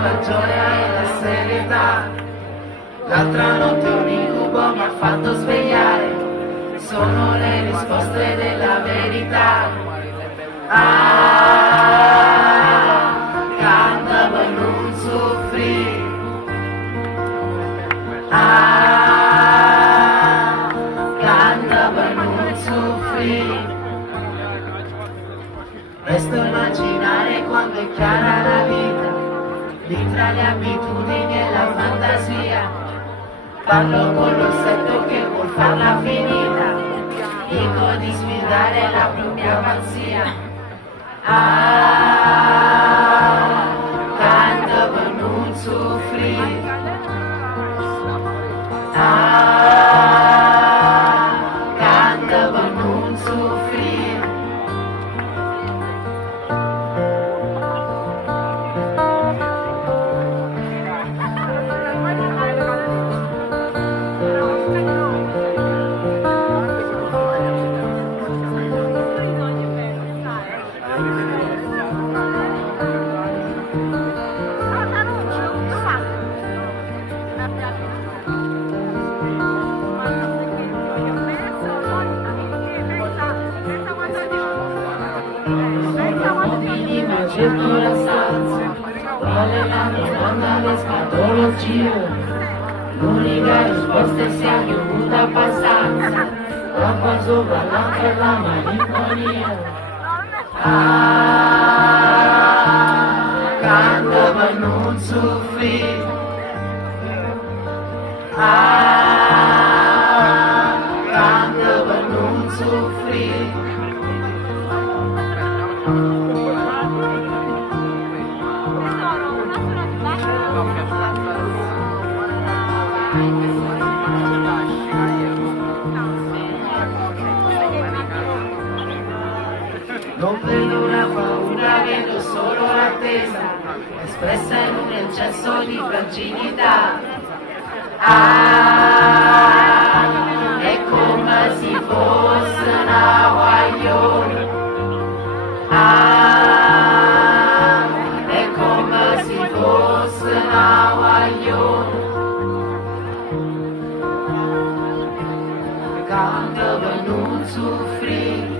la gioia e la serietà. L'altra notte un incubo mi ha fatto svegliare, sono le risposte della verità. Canta per non soffrire. Canta per non soffrire. Resto a immaginare quando è chiara la vita, lì tra le abitudini e la fantasia. Parlo con l'ossetto che vuol farla finita, dico di sfidare la propria pazzia. Canta per non soffrire. Canta per non soffrire. Cerco la stanza, quale la domanda l'escatologia. L'unica risposta è se ha piovuto abbastanza, l'acqua sopra l'acqua e la malinconia. Canta per non soffrire. Canta per non soffrire. Non vedo una paura, vedo solo l'attesa, espressa in un eccesso di fragilità. È come se fosse una guaglione. È come se fosse una guaglione. Canta per non soffrire.